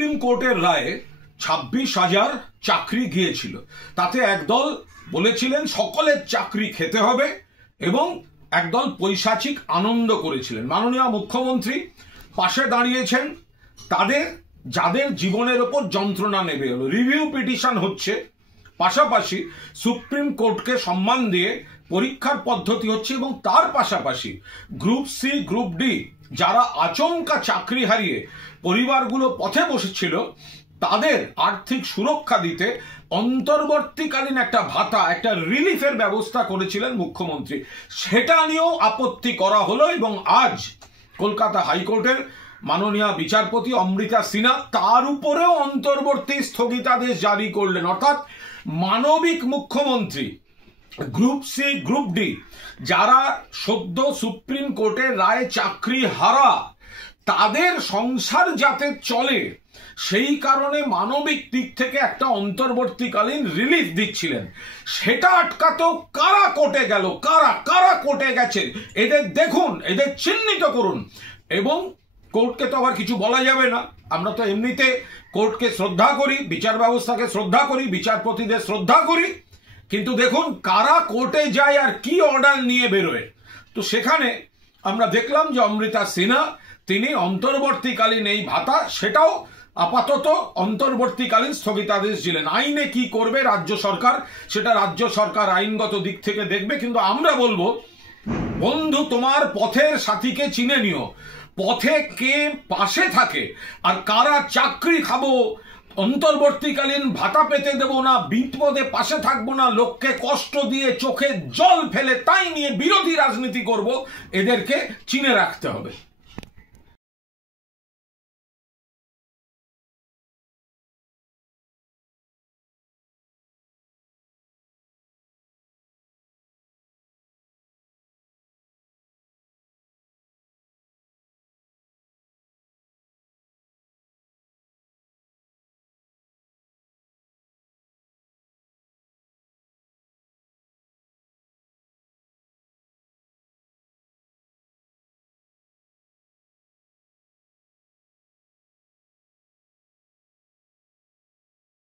Supreme কোর্টের রায়ে 26,000 চাকরি গিয়েছিল। তাতে একদল বলেছিলেন সকলের চাকরি খেতে হবে এবং একদল পৈশাচিক আনন্দ করেছিলেন। মাননীয় মুখ্যমন্ত্রী পাশে দাঁড়িয়েছেন তাদের যাদের জীবনের ওপর যন্ত্রণা নেবে হলো। রিভিউ পিটিশন হচ্ছে, পাশাপাশি সুপ্রিম কোর্টকে সম্মান দিয়ে পরীক্ষার পদ্ধতি হচ্ছে এবং তার পাশাপাশি গ্রুপ সি গ্রুপ ডি যারা আচমকা চাকরি হারিয়ে পরিবারগুলো পথে বসেছিল তাদের আর্থিক সুরক্ষা দিতে অন্তর্বর্তীকালীন একটা ভাতা, একটা রিলিফের ব্যবস্থা করেছিলেন মুখ্যমন্ত্রী। সেটা নিয়েও আপত্তি করা হলো এবং আজ কলকাতা হাইকোর্টের মাননীয় বিচারপতি অমৃতা সিনহা তার উপরেও অন্তর্বর্তী স্থগিতাদেশ জারি করলেন। অর্থাৎ মানবিক মুখ্যমন্ত্রী গ্রুপ সি গ্রুপ ডি যারা সদ্য সুপ্রিম কোর্টের রায়ে চাকরি হারা তাদের সংসার যাতে চলে সেই কারণে মানবিক দিক থেকে একটা অন্তর্বর্তীকালীন রিলিফ দিচ্ছিলেন। সেটা আটকাতেও কারা কোর্টে গেল, কারা কোর্টে গেছে এদের দেখুন, এদের চিহ্নিত করুন। এবং কোর্টকে তো আবার কিছু বলা যাবে না, আমরা তো এমনিতে কোর্টকে শ্রদ্ধা করি, বিচার ব্যবস্থাকে শ্রদ্ধা করি, বিচারপতিদের শ্রদ্ধা করি, কিন্তু দেখুন কারা কোর্টে যায় আর কি অর্ডার নিয়ে বেরোয়। তো সেখানে আমরা দেখলাম যে অমৃতা সিনহা তিনি অন্তর্বর্তীকালীন এই ভাতা সেটাও আপাতত অন্তর্বর্তীকালীন স্থগিতাদেশ দিলেন। আইনে কি করবে রাজ্য সরকার সেটা রাজ্য সরকার আইনগত দিক থেকে দেখবে, কিন্তু আমরা বলবো বন্ধু তোমার পথের সাথীকে চিনে নিও, পথে কে পাশে থাকে আর কারা চাকরি খাবো, অন্তর্বর্তীকালীন ভাতা পেতে দেব না, বিপদে পাশে থাকবো না, লোককে কষ্ট দিয়ে চোখে জল ফেলে তাই নিয়ে বিরোধী রাজনীতি করব, এদেরকে চিনে রাখতে হবে।